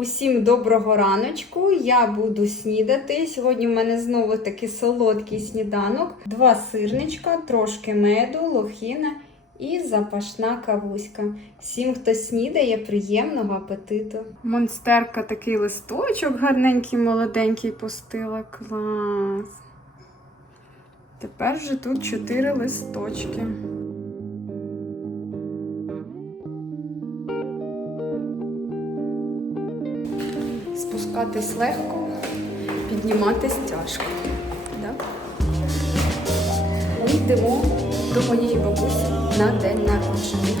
Усім доброго раночку. Я буду снідати. Сьогодні в мене знову таки солодкий сніданок. Два сирничка, трошки меду, лохіна і запашна кавуська. Всім, хто снідає, приємного апетиту. Монстерка такий листочок гарненький, молоденький пустила. Клас. Тепер вже тут чотири листочки. Спускатись легко, підніматись тяжко. Да? Ми йдемо до моєї бабусі на день народження.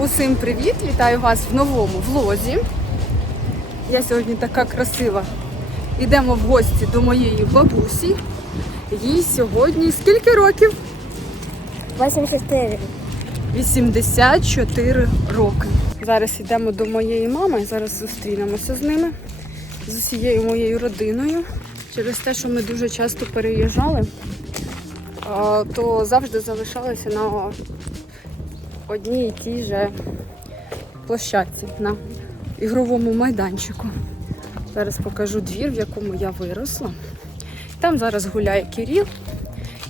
Усім привіт! Вітаю вас в новому влозі. Я сьогодні така красива. Йдемо в гості до моєї бабусі. Їй сьогодні скільки років? 84. 84 роки. Зараз йдемо до моєї мами, зараз зустрінемося з ними, з усією моєю родиною. Через те, що ми дуже часто переїжджали, то завжди залишалися на одній і тій же площадці, на ігровому майданчику. Зараз покажу двір, в якому я виросла. Там зараз гуляє Кирил,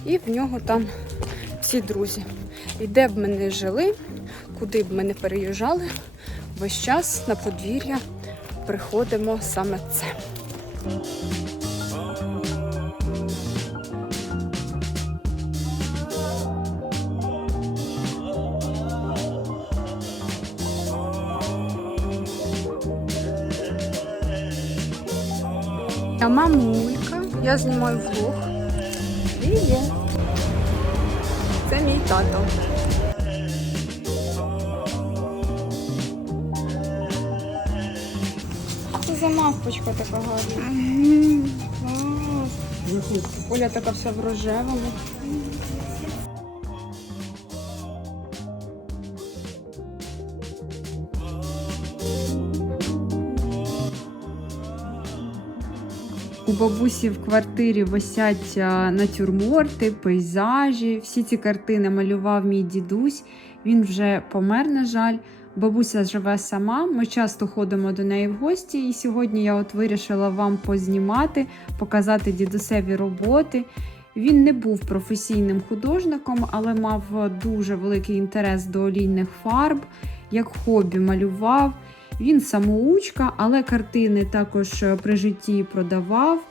і в нього там всі друзі. І де б ми не жили, куди б ми не переїжджали, весь час на подвір'я приходимо саме це. А мамулька, я знімаю влог. Привіт! Це мій тато. Це за мавпочка така гарна. Оля така вся в рожевому. У бабусі в квартирі висять натюрморти, пейзажі. Всі ці картини малював мій дідусь. Він вже помер, на жаль. Бабуся живе сама. Ми часто ходимо до неї в гості. І сьогодні я от вирішила вам познімати, показати дідусеві роботи. Він не був професійним художником, але мав дуже великий інтерес до олійних фарб, як хобі малював. Він самоучка, але картини також е, при житті продавав.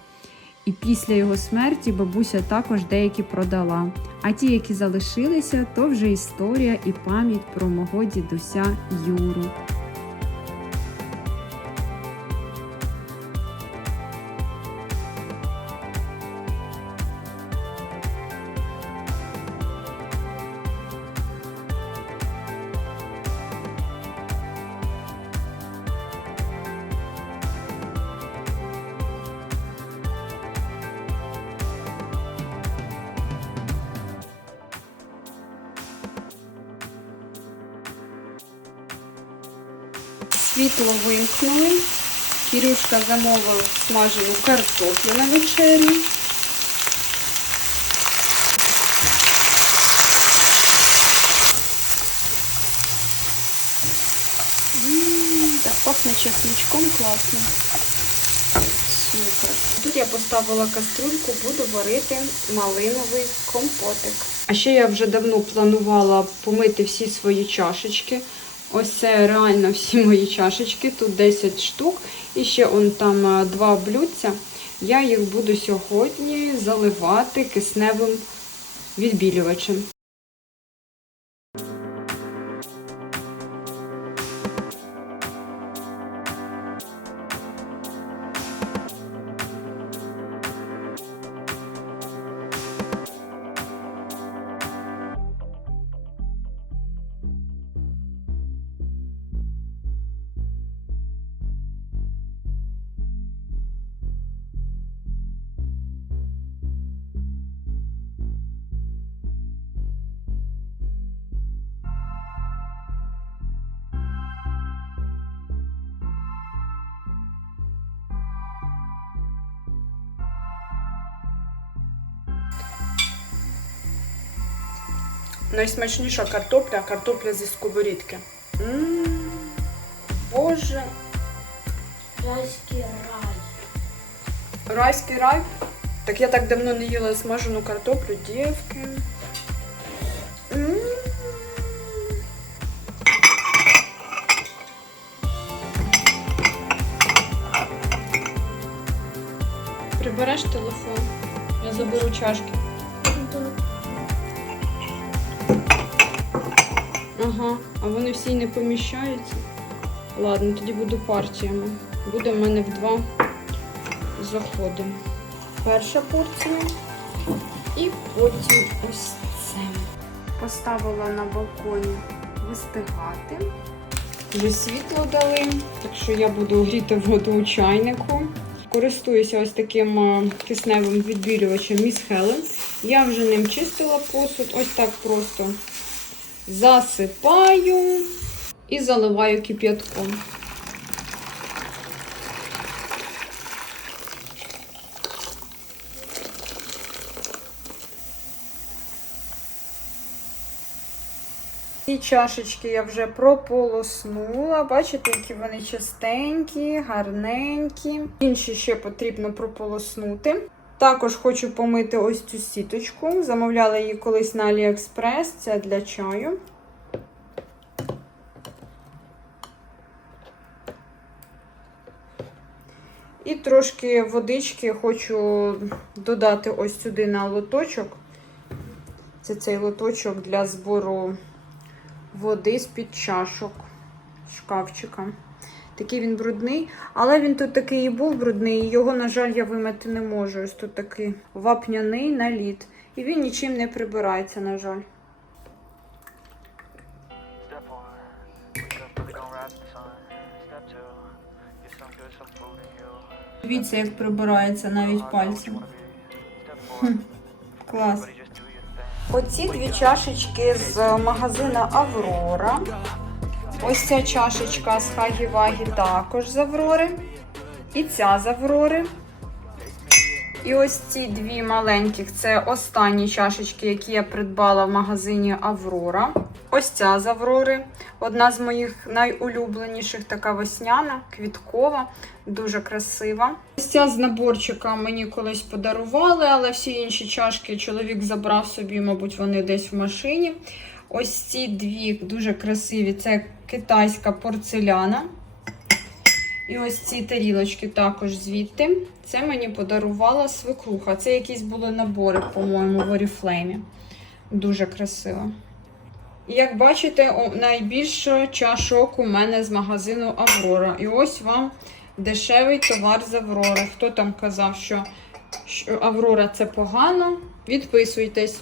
І після його смерті бабуся також деякі продала. А ті, які залишилися, то вже історія і пам'ять про мого дідуся Юру. Світло вимкнули. Кірюшка замовив смажену картоплю на вечерю. Так пахне чесничком класно. Супер. Тут я поставила каструльку, буду варити малиновий компотик. А ще я вже давно планувала помити всі свої чашечки. Ось це реально всі мої чашечки. Тут 10 штук. І ще он там два блюдця. Я їх буду сьогодні заливати кисневим відбілювачем. Найсмачніша картопля картопля зі сковорідки. М, Боже, Райський рай. райський рай. Так я так давно не їла смажену картоплю, дівки. М. Прибереш телефон, я заберу чашки. Ага, а вони всі не поміщаються. Ладно, тоді буду партіями. Буде в мене в два заходи. Перша порція і потім ось це. Поставила на балконі вистигати. Вже світло дали, так що я буду гріти воду у чайнику. Користуюся ось таким е, кисневим відбілювачем Miss Helen. Я вже ним чистила посуд, ось так просто засипаю і заливаю кип'ятком. Ці чашечки я вже прополоснула. Бачите, які вони чистенькі, гарненькі. Інші ще потрібно прополоснути. Також хочу помити ось цю сіточку. Замовляла її колись на AliExpress. Це для чаю. І трошки водички хочу додати ось сюди на лоточок. Це цей лоточок для збору води з-під чашок шкафчика. Такий він брудний, але він тут такий і був брудний, і його, на жаль, я вимити не можу. Ось тут такий вапняний наліт. І він нічим не прибирається, на жаль. Дивіться, як прибирається навіть пальцем. Four, Клас. Оці дві чашечки з магазина Аврора. Ось ця чашечка з Хагі-Вагі також з Аврори. І ця з Аврори. І ось ці дві маленьких це останні чашечки, які я придбала в магазині Аврора. Ось ця з Аврори. Одна з моїх найулюбленіших, така весняна, квіткова, дуже красива. Ось ця з наборчика мені колись подарували, але всі інші чашки чоловік забрав собі, мабуть, вони десь в машині. Ось ці дві дуже красиві. Це китайська порцеляна. І ось ці тарілочки також звідти. Це мені подарувала свекруха. Це якісь були набори, по-моєму, в Oriflame. Дуже красиво. І як бачите, найбільше чашок у мене з магазину Аврора. І ось вам дешевий товар з Аврори. Хто там казав, що Аврора це погано? Відписуйтесь.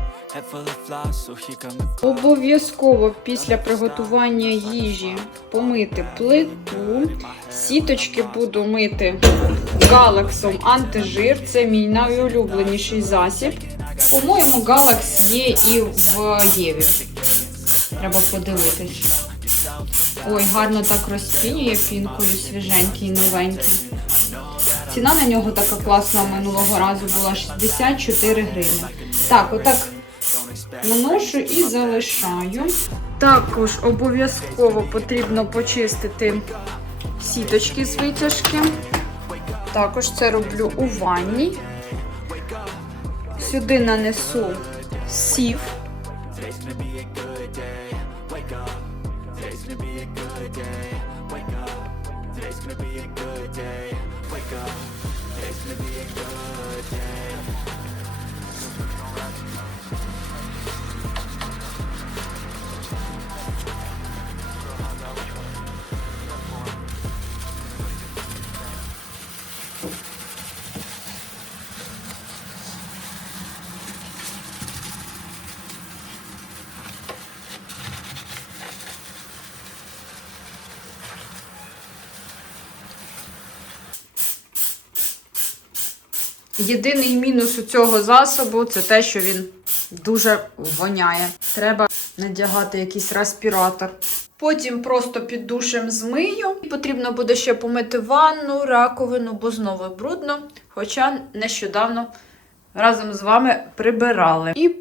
Обов'язково після приготування їжі помити плиту. Сіточки буду мити галаксом антижир. Це мій найулюбленіший засіб. По-моєму, галакс є і в Єві. Треба подивитись. Ой, гарно так розпінює пінкою, свіженький, новенький. Ціна на нього така класна минулого разу була 64 гривні. Так, отак наношу і залишаю. Також обов'язково потрібно почистити сіточки з витяжки. Також це роблю у ванні. Сюди нанесу сів. Wake Єдиний мінус у цього засобу це те, що він дуже воняє. Треба надягати якийсь респіратор. Потім просто під душем змию. Потрібно буде ще помити ванну, раковину, бо знову брудно. Хоча нещодавно разом з вами прибирали. І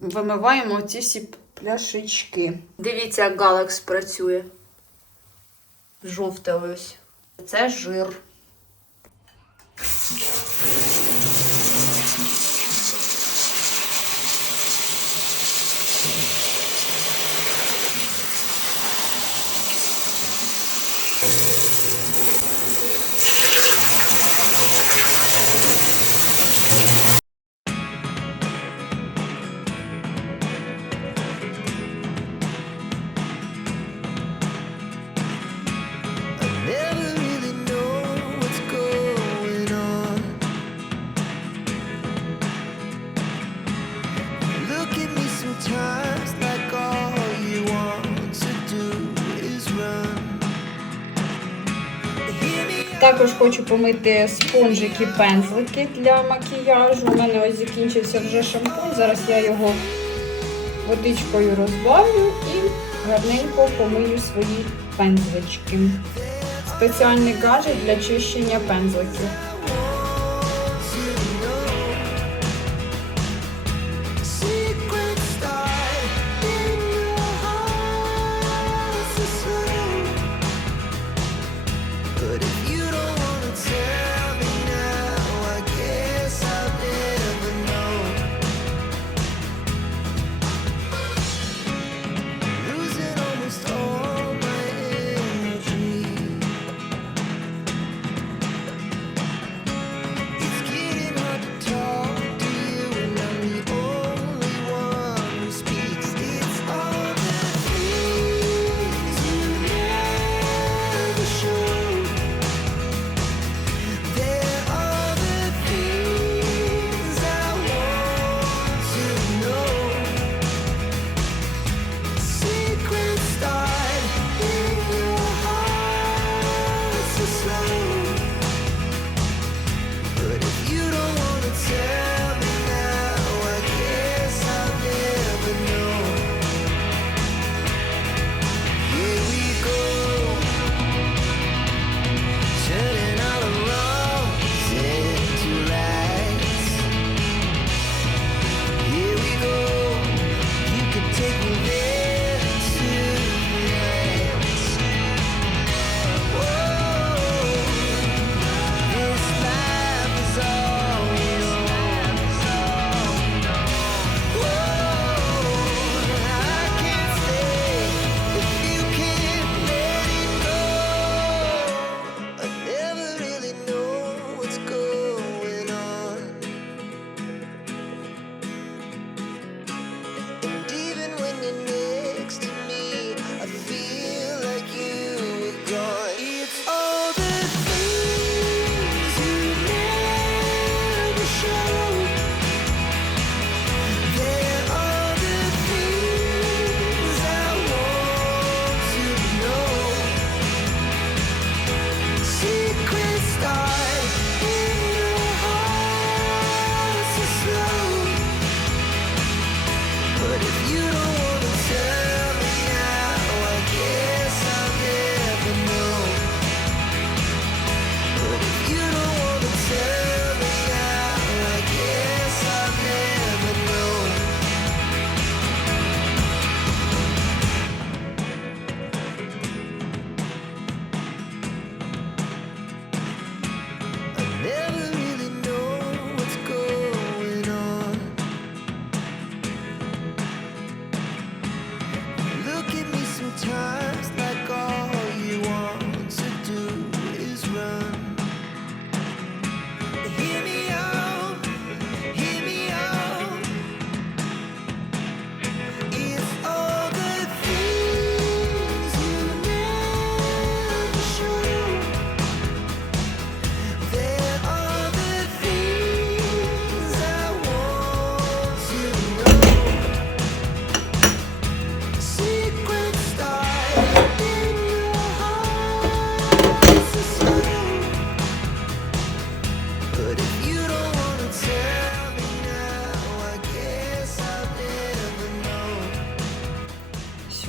вимиваємо ці всі пляшечки. Дивіться, як Галекс працює. Жовте ось. Це жир. Також хочу помити спонжики, пензлики для макіяжу. У мене ось закінчився вже шампунь. Зараз я його водичкою розбавлю і гарненько помию свої пензлички. Спеціальний гаджет для чищення пензликів.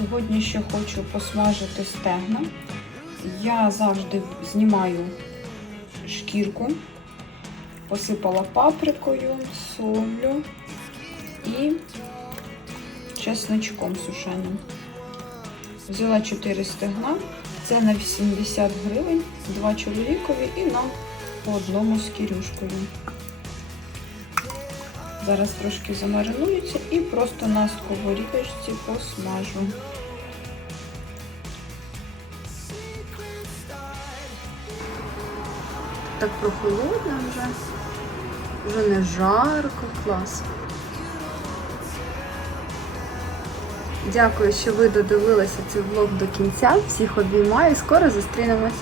Сьогодні ще хочу посмажити стегна. Я завжди знімаю шкірку, посипала паприкою, солью і чесночком сушеним. Взяла 4 стегна, це на 80 гривень, два чоловікові і нам по одному з кірюшкою. Зараз трошки замаринуються і просто на сковорідочці посмажу. Так прохолодно вже. Вже не жарко, клас. Дякую, що ви додивилися цей влог до кінця. Всіх обіймаю. Скоро зустрінемось.